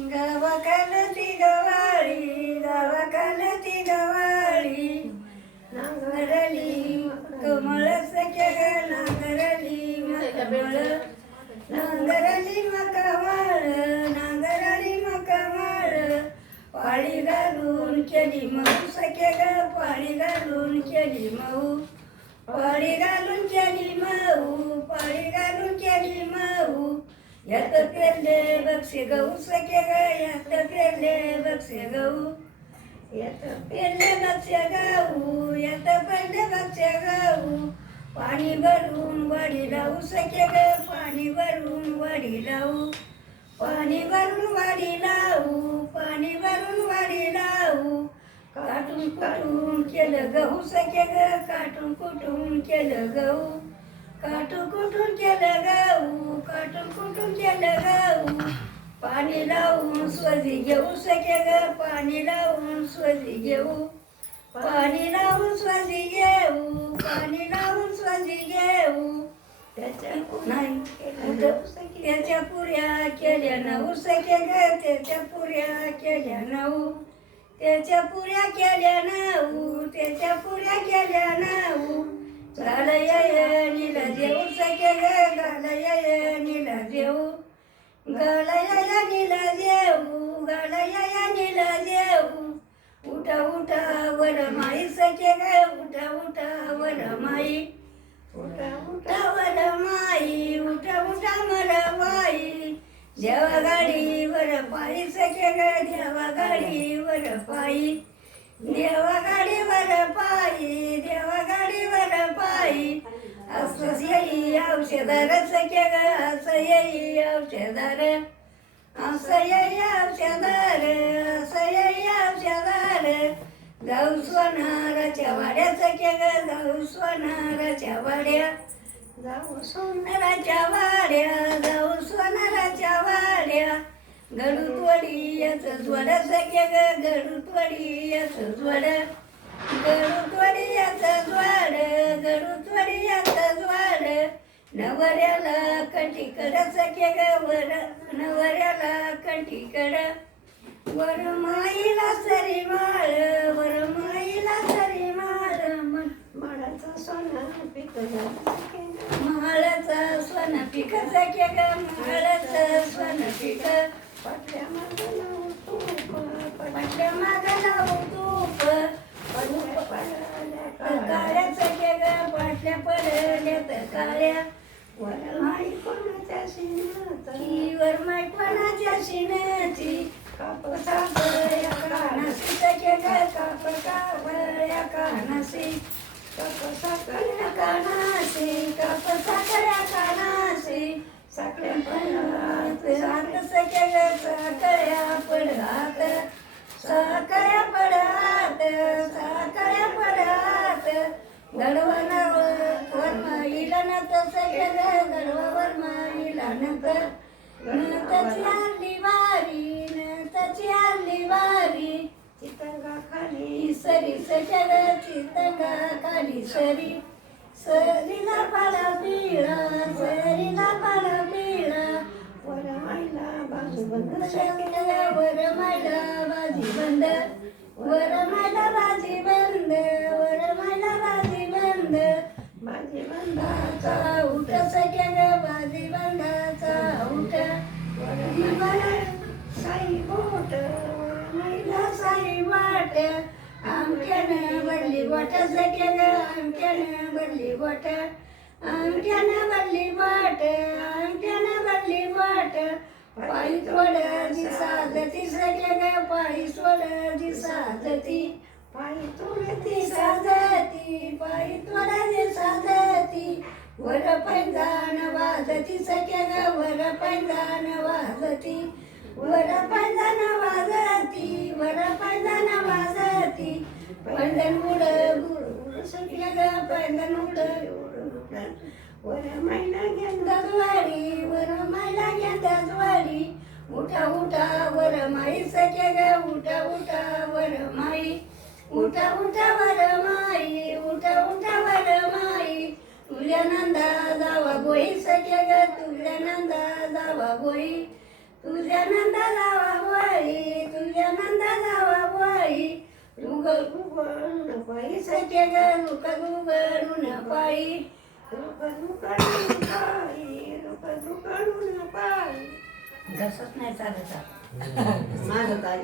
गावाकडची गवाळी गावाकडची गवाळी नांगरली कमळ सख्या ग नांगरली कमळ नांगरली कमळ नांगरली कमळ पाळी घालून केली मऊ सख्या ग पाळी घालून केली मऊ पाळी घालून केली मऊ पाळी घालून केली मऊ यात पेरले बक्षे गहू सखे ग यात पेरले बक्षे गहू यात पेरले बक्षे गहू यात पेरले बक्षे गहू पाणी भरून वाढी लावू सखे ग पाणी भरून वाढी लावू पाणी भरून वाढी लावू पाणी भरून वाढी लावू काटून काटून केलं गहू सखे ग काटून कुटून केलं गहू काटून कुटून केलं गहू काटून कुटून केलं गहू पाणी लावून स्वजी घेऊ सखे ग पाणी लावून स्वजी घेऊ पाणी लावून स्वजी घेऊ पाणी लावून स्वजी घेऊ त्याच्या नाही त्याच्या पुऱ्या केल्या नऊ सखे ग त्याच्या पुऱ्या केल्या नऊ त्याच्या पुऱ्या केल्या नऊ त्याच्या पुऱ्या केल्या नऊ गालय नीला देऊ सखे ग गालय नीला देऊ गालय नीला देऊ गालय नीला देऊ उठा उठा वर माई सखे ग उठा उठा वर माई उठा उठा वर माई उठा उठा वर माई देवा गाडी वर पायी सखे ग देवा गाडी वर पायी देवा गाडी वर पायी देवा गाडी वर पायी असं येई औषधार सखे ग असं येई औषधार असं येई औषधार असं येई औषधार जाऊ सोनाराच्या वाड्या सखे ग जाऊ सोनाराच्या वाड्या जाऊ सोनाराच्या वाड्या जाऊ सोनाराच्या वाड्या गडूतवडी याचं जोड सखे ग गडूतवडी याचं जोड गडूतवडी याचं जोड गडूतवडी याचं जोड नवऱ्याला कंठीकड सखे ग वर नवऱ्याला कंठीकड वर माईला सरी माळ वर माईला सरी माळ माळाचा सोना पिक माळाचा सोना पिक सखे ग माळाचा सोना पिक पाटल्या मागं लावू तूप पाटल्या मागं लावू तूप काळ्या सखे ग पाटल्या पडल्या तर काळ्या वर माई कोणाच्या शिनाची वर माई कोणाच्या शिनाची कापसा या कानासी सखे ग काप या कानासी कापसा या कानासी कापसा या कानासी साखळ्या पडहात हात सखे ग साखळ्या पडहात साखळ्या पडहात साखळ्या पडहात गडवा नाव वर माईला नत सखे ग गडवा वर माईला नत नतची आणली वारी नतची आणली वारी चितंगा खाली सरी सखे ग चितंगा खाली सरी सरीला पाडा पिळा सरीला पाडा पिळा वर मायला बाजू बंद सखे ग वर मायला बाजी बंद वर मायला बाजी बंद वर मायला बाजी बंद बाजी बंदाचा उठ सखे ग बाजी बंदाचा उठ वर मायला साई बोट वर मायला साई वाट आमच्यानं बदली वाट सखे ग आमच्यानं बदली वाट आमच्यानं बदली वाट आमच्यानं बदली वाट पायी थोड्या दिसाजती सखे ग पायी थोड्या दिसाजती पायी थोड्या दिसाजती पायी थोड्या दिसाजती वर पैंजान वाजती सखे ग वर पैंजान वाजती वर पैंजान वाजती वर पैंजान वाजती पैंजण उड गुड सखे ग पैंजण उड वर मायला घेंदाच वाडी वर मायला घेंदाच वाडी उठा उठा वर माई सखे ग उठा उठा वर माई उठा उठा वर माई उठा उठा वर माई तुझ्या नंदा जावा गोई सखे ग तुझ्या नंदा जावा गोई तुझ्या नंदा जावा गळून पायी सखे गळून पायी घसत नाही चालत माझं काय